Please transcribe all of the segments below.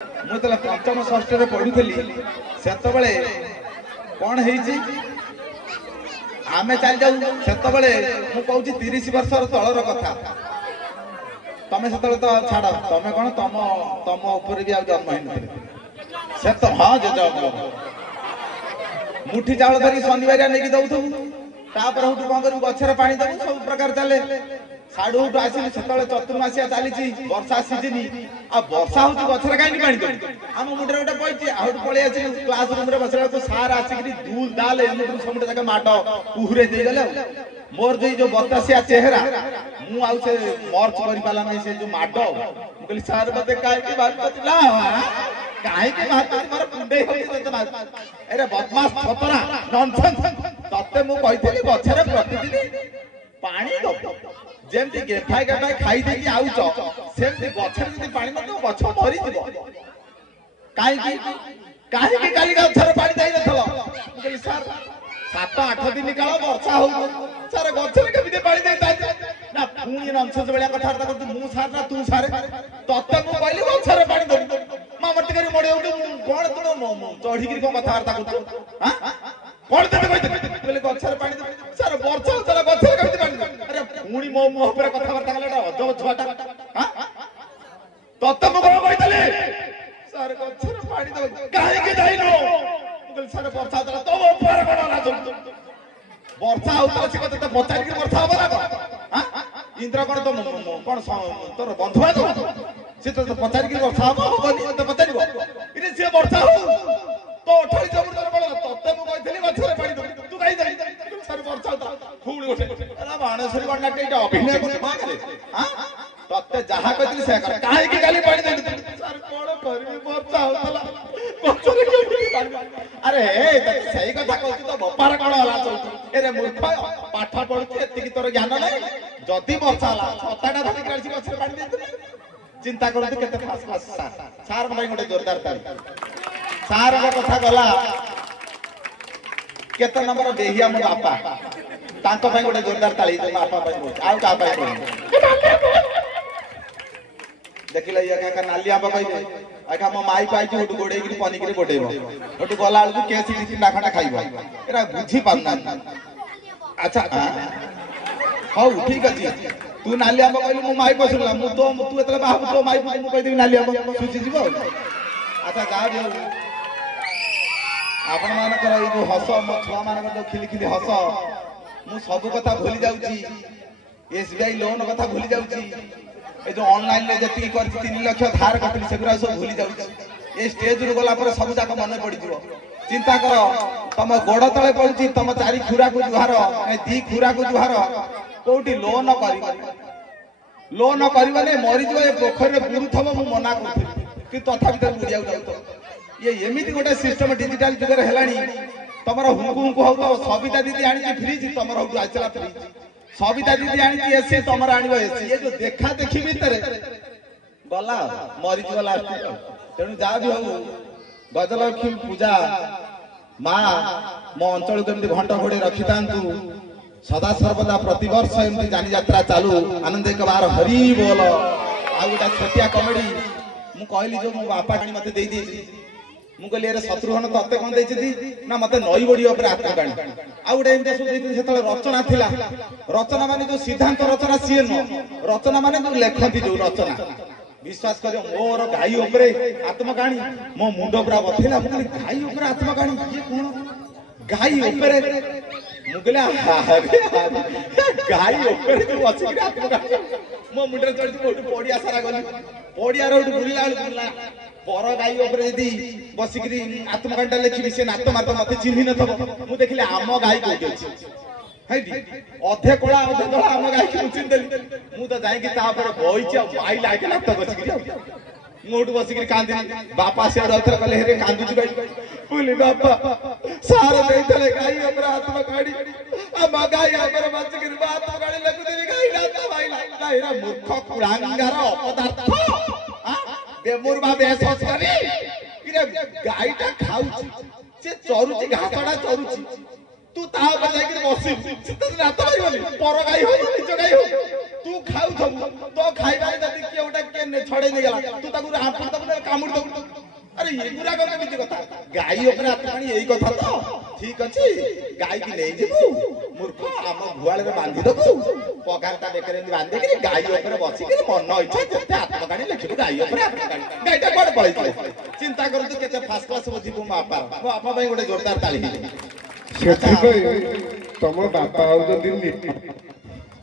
मुझे पंचम षष्ठ पढ़ुली से कौन आमे चल जाऊ से मुझे 30 वर्ष तलर कथा तमें से तो छाड़ तमें कौन तम तम उपर भी जन्म से तो हाँ जेज मुठी चाउल धरिक शनिवार नहीं दौथु तापर हूँ कौन करूँ गचर पा देव सब प्रकार चले साढ़ू उठू आसिली से चतुर्मासिया चली वर्षा सीजन आ वर्षा हूँ गचर कहीं पानी दे आम मुंडे गोटे पड़ी आउट पलि आस क्लास रूम बसला सार आसिक दूल दाल सब जगह माड कुहुरे देगले मोर जो बतासिया चेहरा मुझे मर्च कर पाला नहीं से जो माड मुझे सार मत कहीं अरे बदमाश छतरा नॉनसेंस तते मु कहिथली गछरे प्रतिदिन पानी दो जेमती गेफाई गेफाई खाई देकी आउच सेमती गछरे जदी पानी न दो गछ मरि जिवो काहे की काली गछरे पानी देई नथलो कहली सर 7-8 दिन काल वर्षा हो सर गछरे केमिते पानी देई ना पुणी नॉनसेंस बलिया कथा करत मु सर ना तू सर तते मु कहली गछरे पानी दो मामती करी मोड़े उठे कौन तुम चढ़ी कौन कथबार्ता कर हां कौन देते कहले गछरे पानी दे सर वर्षा होतला गछरे केमिते पानी दे अरे पुणी मो मुह पर कथबार्ता कलेटा अजब छुआटा हां तत्ते मु कोन कहितले सर गछरे पानी दे काहे के जाइनो कहले सर वर्षा होतला तो ऊपर कोन ला वर्षा होतला से कते पचार के वर्षा होबला हां इंद्र कोन तो कोन तोर बंधु आ से तो पचार के वर्षा होबनी तो पचारिबो इने से वर्षा हो तो 28 जबरदस्त बळ तते मु कहितली गछरे पानी दो तू काई जाई सर वर्षा होता फूल उठे अरे बाणेश्वरी बन्नाटे एटा अभिनय कर मारे हां तते जहा कहितली से कर काहे की गाली पानी दे सर कोन करबी वर्षा होतला गछरे के पानी अरे सही कथा कहू तो बपार कोन हला चलतु एरे मूर्ख पाठ पढु एति की तोर ज्ञान नै जदी वर्षा हला छताटा धरि काढी गछरे पानी दे चिंता करते केते फास फास सार भाई गोटे जोरदार ताली सार का कथा गला केते नंबर बेहिया मो बापा तांको भाई गोटे जोरदार ताली जो बापा भाई बोल आउ का भाई देखिला या का नालिया बा कहबे आका मो माई पाई होटु गोडे गिरी पनी गिरी गोडेबो होटु गला आलू केसी दी तीन खंडा खाइबो एरा बुझी पाना अच्छा हां ठीक अछि तू नाली आंब कहलु मो माई पसुला मु तो तू एतले बाबू तो माई मु कहि देबी नाली आंब सुची जीवो अच्छा जा दियो आपण मान कर ई जो हस मो छुआ मान जो खिली खिली हस मु सब कथा भूली जाउची एसबीआई लोन कथा भूली जाउची ए जो ऑनलाइन ले जति कर 3 लाख धार कटली सेगुरा सब भूली जाउची ए स्टेज रु गला पर सब जाक मन पड़ी जीवो चिंता करो तम गोड़ तळे पड़ुची तम चारि खुरा को जुहार ए दी खुरा को जुहार कोठी लोन करने मरी जो पोखर बुरु थब मु मना करथि कि तथापि त बुडिया जाउ तो ये एमिति गोटे सिस्टम डिजिटल जुगर हेलानी तमरो हुंकु हुंकु हो तो सविता दीदी आनी फ्रिज तमरो हो आइसला फ्रिज सविता दीदी आनी एसी तमरो आनिबो एसी ये जो देखा देखी भीतर गला मरी जो लास्ट तेनु जा भी हो गजलक्ष्मी पूजा मां मो अंचल केमति घंटा घोड़ी रखि तांतु सदा सर्वदा प्रतिवर्ष एमती जानी यात्रा चालू आनंद एक बार हरि बोल आ गोटा छोटिया कॉमेडी मु कहली जो मो बापा कानी मते देई दी मु कहली अरे शत्रुघ्न तते कोन देछि ना मते नई बड़ी ऊपर आत्मकाणी आ गोटा एमती सब देछि सेतले रचना थिला रचना माने जो सिद्धांत रचना सीए न रचना माने जो लेखंती जो रचना विश्वास करियो मोर गाई ऊपर आत्मकाणी मो मुंडो पूरा बथिला मु कहली गाई ऊपर आत्मकाणी ये कोन गाई ऊपर मुगला गाई ऊपर जो अछि कि आत्मकाणी मो मुंडे चढ़ी मोटू पडिया सारा गली पडिया रोड बुलिला बुलिला पर गाई ऊपर यदि बसिकरी आत्मकांडा लेखिबी से नात मारत मते चिन्हि न थबो मु देखले आम गाई कोठी अछि हैडी अधे कोळा अधे धळा आम गाई कि चिन्ह देली मु त जाई कि ता पर बहिची माई लागे नात बसिकरी मोटू बसिकरी कांदी बापा से अथर कले हेरे कांदुची गाई बोली बापा सारा देइतले गाई ऊपर आत्मकांडी आ गाई ऊपर बसिकरी आत्मकांडी लगुदी गाई नात भाई लाइरा मूर्ख कुळांगार अपदार्थ बेमुर बा बेसस करी इरे गाईटा खाउची से चरुची घासडा चरुची तू ता पर जाई के बसी सित रात भाई बोली पर गाई हो निज गाई हो तू खाउ थबु तो खाइबा जदी के ओटा के छड़े नहीं गला तू ताकू हापुड़ दबु कामुड़ दबु अरे एगुरा को केमिति कथा गाई ऊपर हाथ पानी एई कथा तो ठीक अछि गाई की ले जेबू मूर्ख हम गुआले रे बांधी दबु पगारटा बेकरे बांधी के गाई ऊपर बसी के मन इच्छा जते आत्मकाणी लिखिबू गाई ऊपर आत्मकाणी गाईटा कोड पळितले चिंता करतु केते फास्ट क्लास बुझिबू मो बापा भाई गोटे जोरदार ताली सेठी तुम बापा आउ तो दिन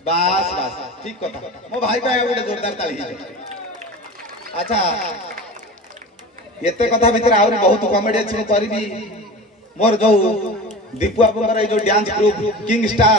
बास बास ठीक कथा मो भाई भाई गोटे जोरदार ताली अच्छा एते कथा भीतर आउरी बहुत कॉमेडी अछि करबी मोर जो दीपू बाबूर जो डांस ग्रुप किंग स्टार